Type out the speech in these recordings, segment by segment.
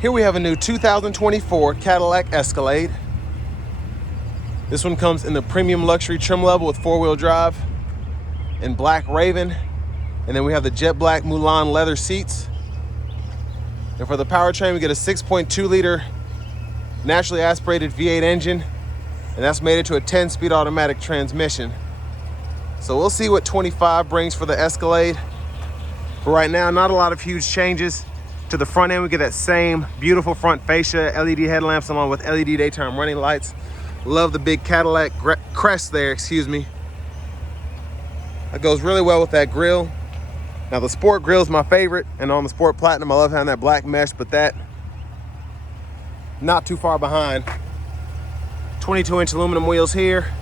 Here we have a new 2024 Cadillac Escalade. This one comes in the premium luxury trim level with four-wheel drive in black Raven. And then we have the jet black Mulan leather seats. And for the powertrain, we get a 6.2 liter naturally aspirated V8 engine, and that's made it to a 10-speed automatic transmission. So we'll see what 25 brings for the Escalade. But right now, not a lot of huge changes. To the front end, we get that same beautiful front fascia, LED headlamps along with LED daytime running lights. Love the big Cadillac crest there, excuse me. That goes really well with that grille. Now the Sport grille is my favorite, and on the Sport Platinum, I love having that black mesh, but that not too far behind. 22-inch aluminum wheels here.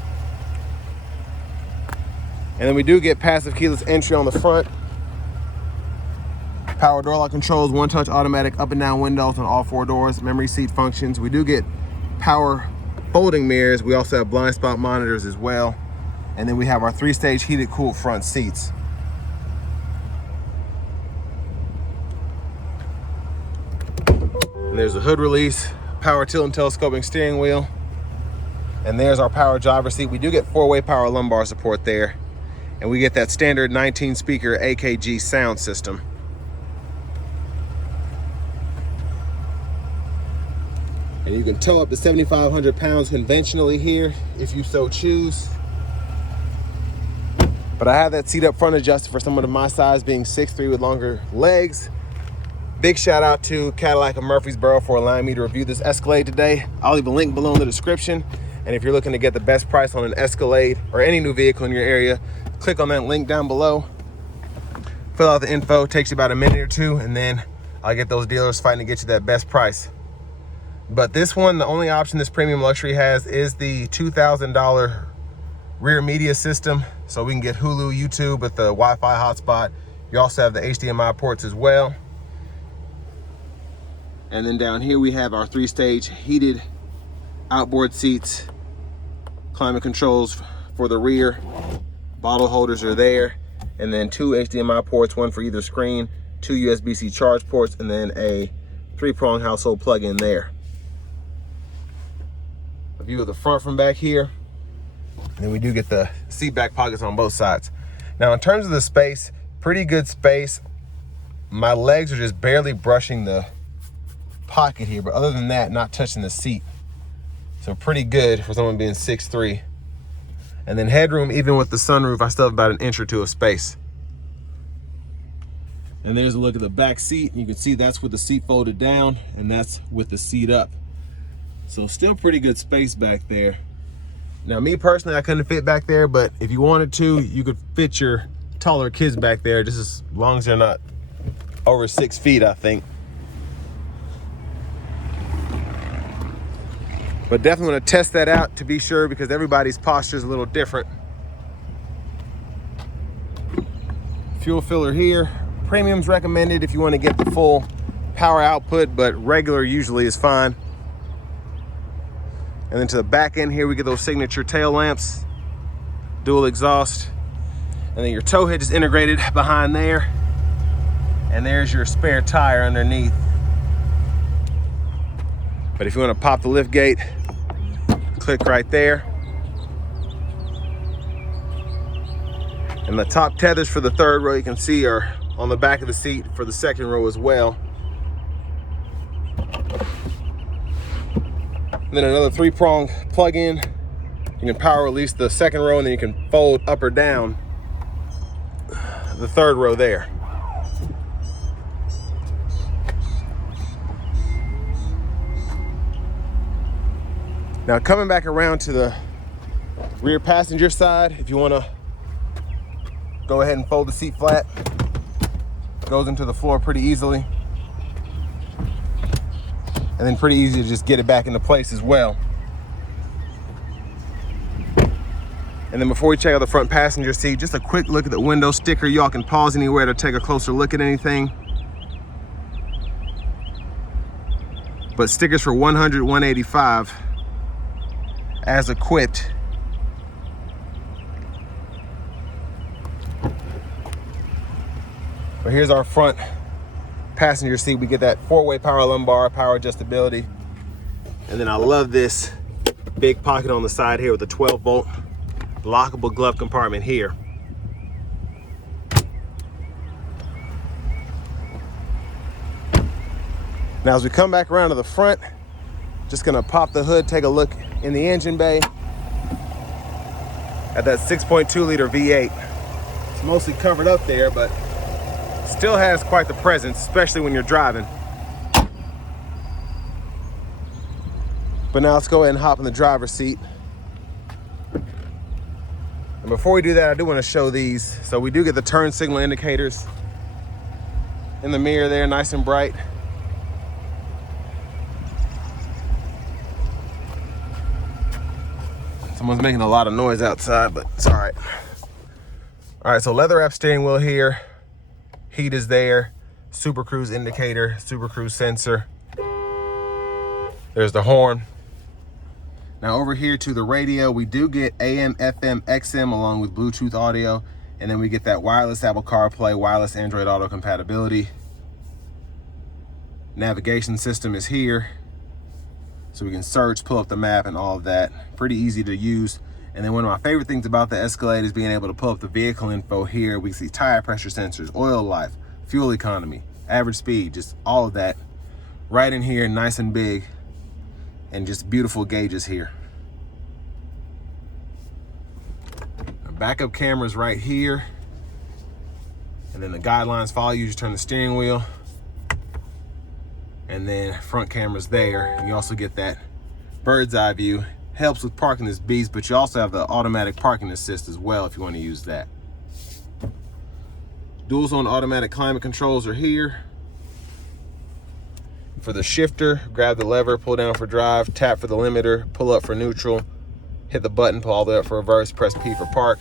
And then we do get passive keyless entry on the front. Power door lock controls, one-touch automatic up and down windows on all four doors, memory seat functions. We do get power folding mirrors. We also have blind spot monitors as well. And then we have our 3-stage heated cooled front seats. And there's a hood release, power tilt and telescoping steering wheel. And there's our power driver seat. We do get 4-way power lumbar support there. And we get that standard 19-speaker AKG sound system. And you can tow up to 7,500 pounds conventionally here if you so choose. But I have that seat up front adjusted for someone of my size, being 6'3" with longer legs. Big shout out to Cadillac of Murfreesboro for allowing me to review this Escalade today. I'll leave a link below in the description. And if you're looking to get the best price on an Escalade or any new vehicle in your area, click on that link down below. Fill out the info, it takes you about a minute or two, and then I'll get those dealers fighting to get you that best price. But this one, the only option this premium luxury has is the $2,000 rear media system. So we can get Hulu, YouTube with the Wi-Fi hotspot. You also have the HDMI ports as well. And then down here we have our 3-stage heated outboard seats, climate controls for the rear, bottle holders are there, and then 2 HDMI ports, one for either screen, 2 USB-C charge ports, and then a 3-prong household plug-in there. A view of the front from back here. And then we do get the seat back pockets on both sides. Now in terms of the space, pretty good space. My legs are just barely brushing the pocket here, but other than that, not touching the seat. So pretty good for someone being 6'3". And then headroom, even with the sunroof, I still have about an inch or two of space. And there's a look at the back seat. You can see that's with the seat folded down, and that's with the seat up. So still pretty good space back there. Now me personally, I couldn't fit back there, but if you wanted to, you could fit your taller kids back there, just as long as they're not over 6 feet, I think. But definitely want to test that out to be sure, because everybody's posture is a little different. Fuel filler here. Premium's recommended if you want to get the full power output, but regular usually is fine. And then to the back end here, we get those signature tail lamps, dual exhaust, and then your tow hitch is integrated behind there. And there's your spare tire underneath. But if you want to pop the lift gate, click right there. And the top tethers for the third row, you can see, are on the back of the seat for the second row as well. And then another 3-prong plug-in. You can power release the second row, and then you can fold up or down the third row there. Now coming back around to the rear passenger side, if you want to go ahead and fold the seat flat, goes into the floor pretty easily. And then pretty easy to just get it back into place as well. And then before we check out the front passenger seat, just a quick look at the window sticker. Y'all can pause anywhere to take a closer look at anything. But stickers for $100, $185 as equipped. But here's our front passenger seat, we get that 4-way power lumbar, power adjustability. And then I love this big pocket on the side here with a 12-volt lockable glove compartment here. Now as we come back around to the front, just gonna pop the hood, take a look in the engine bay at that 6.2 liter V8. It's mostly covered up there, but still has quite the presence, especially when you're driving. But now let's go ahead and hop in the driver's seat. And before we do that, I do want to show these. So we do get the turn signal indicators in the mirror there, nice and bright. Someone's making a lot of noise outside, but it's all right. All right, so leather wrap steering wheel here. Heat is there. Super Cruise indicator, Super Cruise sensor. There's the horn. Now over here to the radio, we do get AM, FM, XM along with Bluetooth audio. And then we get that wireless Apple CarPlay, wireless Android Auto compatibility. Navigation system is here. So we can search, pull up the map and all of that. Pretty easy to use. And then one of my favorite things about the Escalade is being able to pull up the vehicle info here. We see tire pressure sensors, oil life, fuel economy, average speed, just all of that right in here, nice and big, and just beautiful gauges here. Backup cameras right here. And then the guidelines follow you. Just turn the steering wheel. And then front cameras there. And you also get that bird's eye view. Helps with parking this beast, but you also have the automatic parking assist as well if you want to use that. Dual zone automatic climate controls are here. For the shifter, grab the lever, pull down for drive, tap for the limiter, pull up for neutral, hit the button, pull all the way up for reverse, press P for park.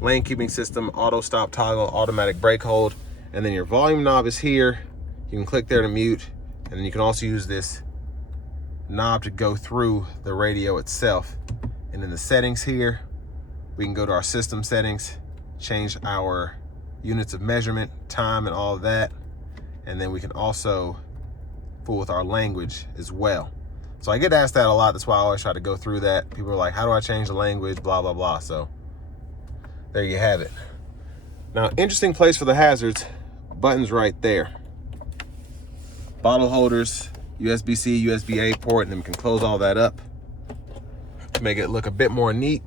Lane keeping system, auto stop toggle, automatic brake hold, and then your volume knob is here. You can click there to mute, and then you can also use this knob to go through the radio itself. And in the settings here, we can go to our system settings, change our units of measurement, time, and all of that. And then we can also fool with our language as well. So I get asked that a lot. That's why I always try to go through that. People are like, how do I change the language? Blah, blah, blah. So there you have it. Now, interesting place for the hazards, buttons right there. Bottle holders, USB-C, USB-A port, and then we can close all that up to make it look a bit more neat.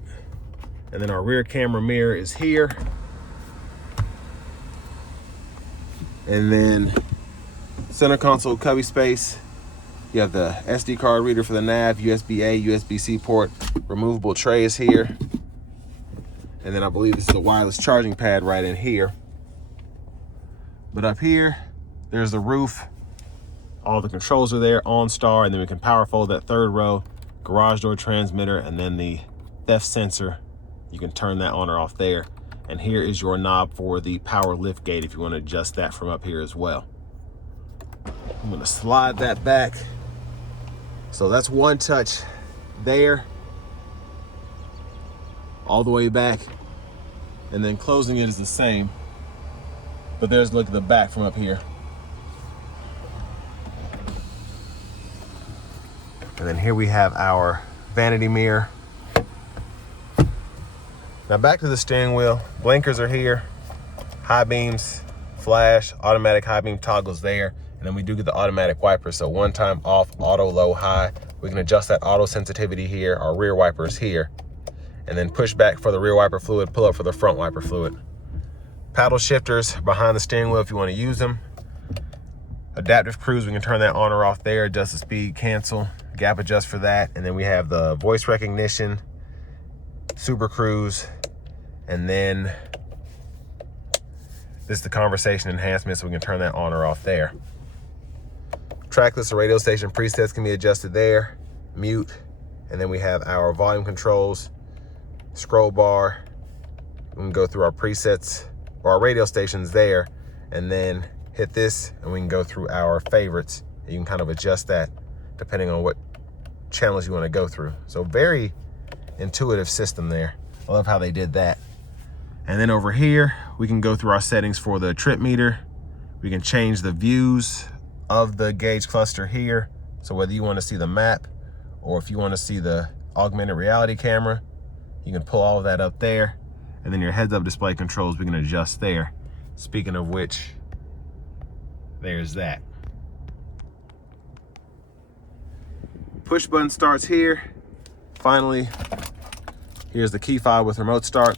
And then our rear camera mirror is here. And then center console cubby space. You have the SD card reader for the nav, USB-A, USB-C port, removable tray is here. And then I believe this is a wireless charging pad right in here. But up here, there's the roof. All the controls are there, OnStar, and then we can power fold that third row, garage door transmitter, and then the theft sensor. You can turn that on or off there. And here is your knob for the power lift gate if you want to adjust that from up here as well. I'm gonna slide that back. So that's one touch there, all the way back. And then closing it is the same. But there's a look at the back from up here. And then here we have our vanity mirror. Now back to the steering wheel. Blinkers are here. High beams, flash, automatic high beam toggles there. And then we do get the automatic wipers. So one time off, auto, low, high. We can adjust that auto sensitivity here. Our rear wipers here. And then push back for the rear wiper fluid, pull up for the front wiper fluid. Paddle shifters behind the steering wheel if you want to use them. Adaptive cruise, we can turn that on or off there, adjust the speed, cancel, gap adjust for that. And then we have the voice recognition, Super Cruise, and then this is the conversation enhancement, so we can turn that on or off there. Track list or radio station presets can be adjusted there, mute, and then we have our volume controls, scroll bar. We can go through our presets or our radio stations there, and then hit this and we can go through our favorites. You can kind of adjust that depending on what channels you want to go through. So very intuitive system there. I love how they did that. And then over here, we can go through our settings for the trip meter. We can change the views of the gauge cluster here. So whether you want to see the map or if you want to see the augmented reality camera, you can pull all of that up there. And then your heads-up display controls we can adjust there. Speaking of which, there's that. Push button starts here. Finally, here's the key fob with remote start.